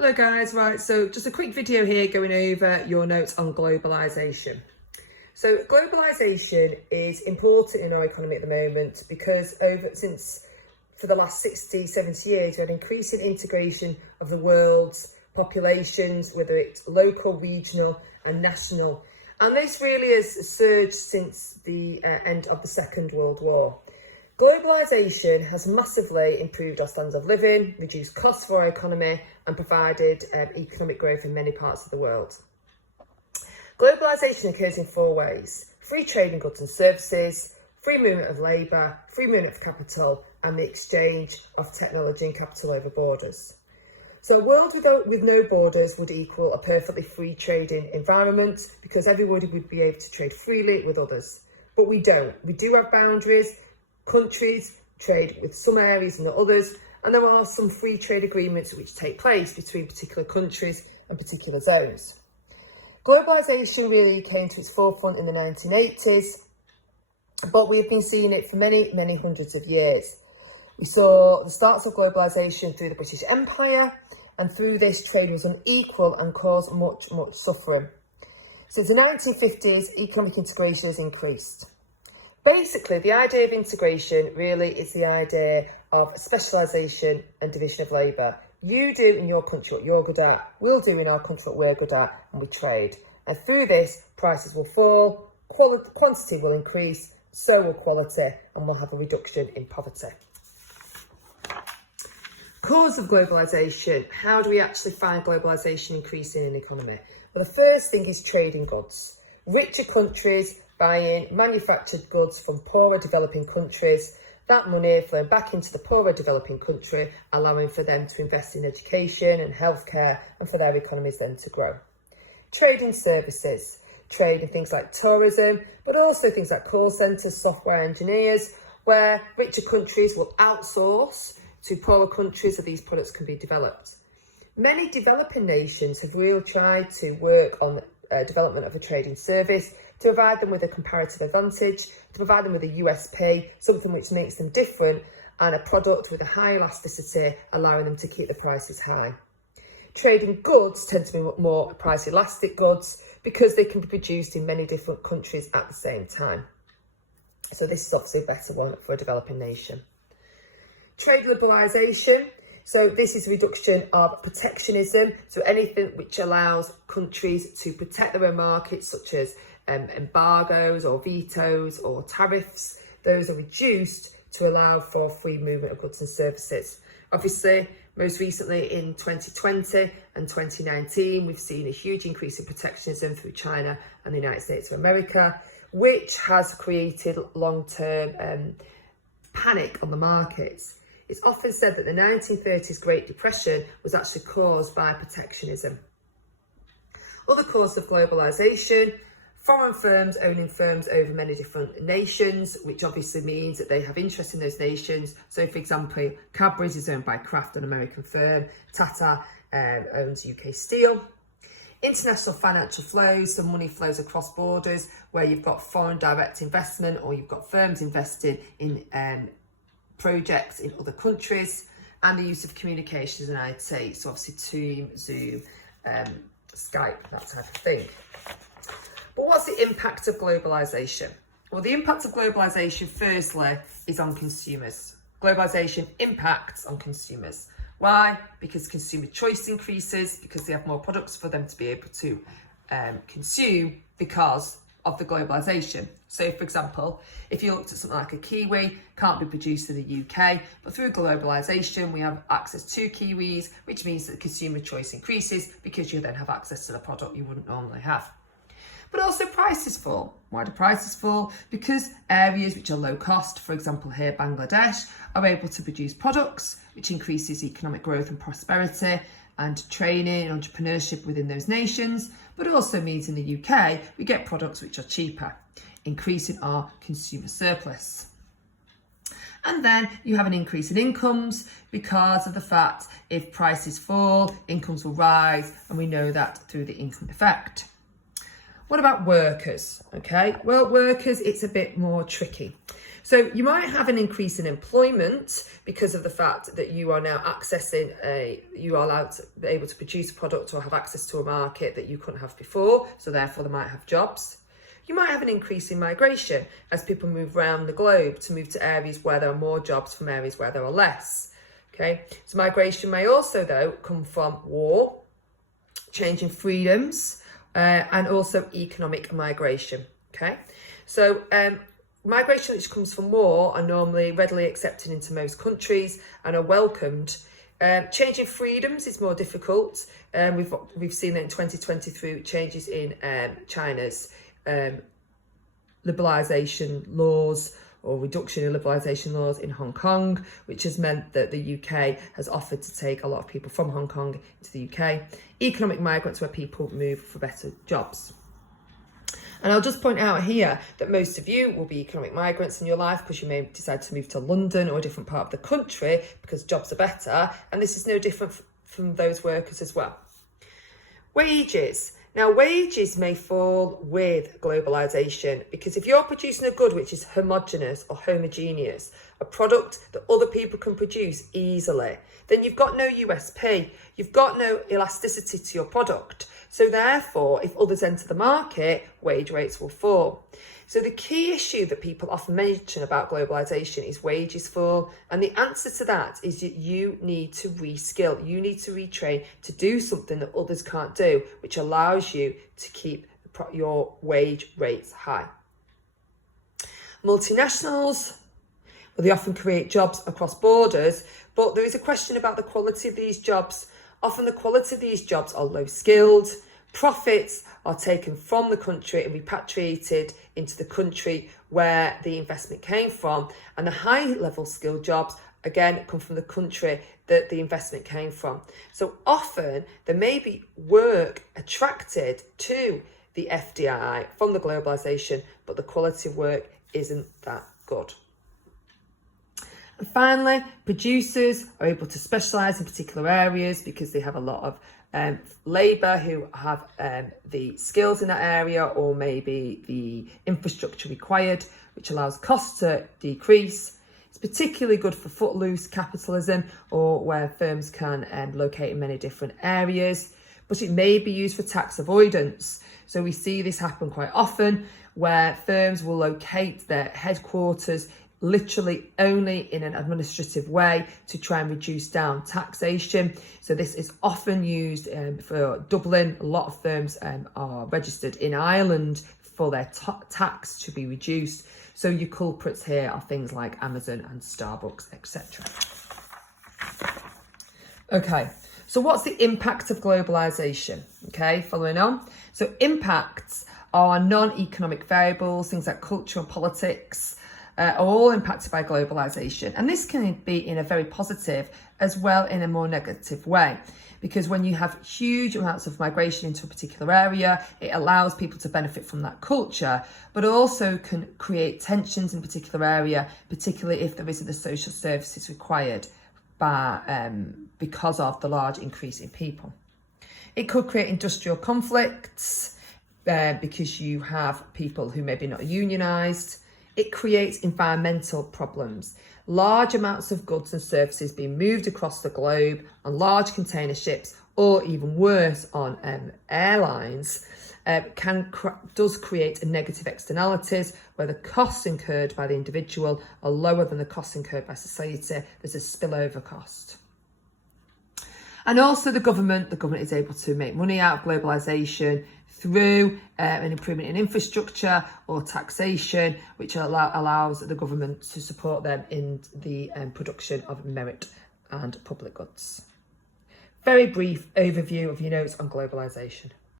Hello guys, right, so just a quick video here going over your notes on globalisation. So globalisation is important in our economy at the moment because for the last 60, 70 years, we had increasing integration of the world's populations, whether it's local, regional and national. And this really has surged since the end of the Second World War. Globalisation has massively improved our standard of living, reduced costs for our economy and provided economic growth in many parts of the world. Globalisation occurs in four ways: free trade in goods and services, free movement of labour, free movement of capital and the exchange of technology and capital over borders. So a world with no borders would equal a perfectly free trading environment because everybody would be able to trade freely with others. But we don't. We do have boundaries. Countries trade with some areas and not others, and there are some free trade agreements which take place between particular countries and particular zones. Globalisation really came to its forefront in the 1980s, but we've been seeing it for many, many hundreds of years. We saw the starts of globalisation through the British Empire, and through this trade was unequal and caused much, much suffering. Since the 1950s, economic integration has increased. Basically, the idea of integration really is the idea of specialisation and division of labour. You do in your country what you're good at, we'll do in our country what we're good at, and we trade. And through this, prices will fall, quantity will increase, so will quality, and we'll have a reduction in poverty. Cause of globalisation. How do we actually find globalisation increasing in the economy? Well, the first thing is trading goods. Richer countries buying manufactured goods from poorer developing countries, that money flowing back into the poorer developing country, allowing for them to invest in education and healthcare and for their economies then to grow. Trading services, trade in things like tourism, but also things like call centres, software engineers, where richer countries will outsource to poorer countries so these products can be developed. Many developing nations have really tried to work on development of a trading service to provide them with a comparative advantage, to provide them with a USP, something which makes them different, and a product with a high elasticity, allowing them to keep the prices high. Trading goods tend to be more price elastic goods because they can be produced in many different countries at the same time. So this is obviously a better one for a developing nation. Trade liberalisation. So this is a reduction of protectionism. So anything which allows countries to protect their own markets, such as embargoes or vetoes or tariffs, those are reduced to allow for free movement of goods and services. Obviously, most recently in 2020 and 2019, we've seen a huge increase in protectionism through China and the United States of America, which has created long-term panic on the markets. It's often said that the 1930s Great Depression was actually caused by protectionism. Other causes of globalisation: foreign firms owning firms over many different nations, which obviously means that they have interest in those nations. So, for example, Cadbury's is owned by Kraft, an American firm. Tata owns UK Steel. International financial flows, so money flows across borders where you've got foreign direct investment or you've got firms invested in projects in other countries, and the use of communications and IT, so obviously Teams, Zoom, Skype, that type of thing. But what's the impact of globalisation? Well, the impact of globalisation, firstly, is on consumers. Globalisation impacts on consumers. Why? Because consumer choice increases, because they have more products for them to be able to consume because of the globalisation. So, for example, if you looked at something like a kiwi, can't be produced in the UK, but through globalisation, we have access to kiwis, which means that consumer choice increases because you then have access to the product you wouldn't normally have. But also prices fall. Why do prices fall? Because areas which are low cost, for example here Bangladesh, are able to produce products, which increases economic growth and prosperity and training and entrepreneurship within those nations. But it also means in the UK, we get products which are cheaper, increasing our consumer surplus. And then you have an increase in incomes because of the fact if prices fall, incomes will rise, and we know that through the income effect. What about workers? Okay, well, workers, it's a bit more tricky. So you might have an increase in employment because of the fact that you are now accessing you are allowed to be able to produce a product or have access to a market that you couldn't have before. So therefore they might have jobs. You might have an increase in migration as people move around the globe to move to areas where there are more jobs from areas where there are less. Okay, so migration may also, though, come from war, changing freedoms, and also economic migration. Okay, so migration which comes from war are normally readily accepted into most countries and are welcomed. Changing freedoms is more difficult. We've seen that in 2020 through changes in China's liberalisation laws or reduction in liberalisation laws in Hong Kong, which has meant that the UK has offered to take a lot of people from Hong Kong into the UK. Economic migrants, where people move for better jobs. And I'll just point out here that most of you will be economic migrants in your life because you may decide to move to London or a different part of the country because jobs are better. And this is no different from those workers as well. Wages. Now, wages may fall with globalisation because if you're producing a good which is homogeneous or homogeneous, a product that other people can produce easily, then you've got no USP, you've got no elasticity to your product. So therefore, if others enter the market, wage rates will fall. So the key issue that people often mention about globalisation is wages fall. And the answer to that is that you need to reskill, you need to retrain to do something that others can't do, which allows you to keep your wage rates high. Multinationals, well, they often create jobs across borders, but there is a question about the quality of these jobs. Often the quality of these jobs are low skilled. Profits are taken from the country and repatriated into the country where the investment came from. And the high level skilled jobs, again, come from the country that the investment came from. So often there may be work attracted to the FDI from the globalisation, but the quality of work isn't that good. And finally, producers are able to specialise in particular areas because they have a lot of labour who have the skills in that area or maybe the infrastructure required, which allows costs to decrease. It's particularly good for footloose capitalism or where firms can locate in many different areas, but it may be used for tax avoidance. So we see this happen quite often where firms will locate their headquarters literally only in an administrative way to try and reduce down taxation. So this is often used for Dublin. A lot of firms are registered in Ireland for their tax to be reduced. So your culprits here are things like Amazon and Starbucks, etc. Okay, so what's the impact of globalisation? Okay, following on. So impacts are non-economic variables, things like culture and politics, are all impacted by globalisation. And this can be in a very positive as well in a more negative way. Because when you have huge amounts of migration into a particular area, it allows people to benefit from that culture, but it also can create tensions in a particular area, particularly if there isn't the social services required because of the large increase in people. It could create industrial conflicts because you have people who maybe not unionised. It creates environmental problems. Large amounts of goods and services being moved across the globe on large container ships, or even worse, on airlines, does create a negative externalities where the costs incurred by the individual are lower than the costs incurred by society. There's a spillover cost. And also the government is able to make money out of globalisation through an improvement in infrastructure or taxation, which allows the government to support them in the production of merit and public goods. Very brief overview of your notes on globalisation.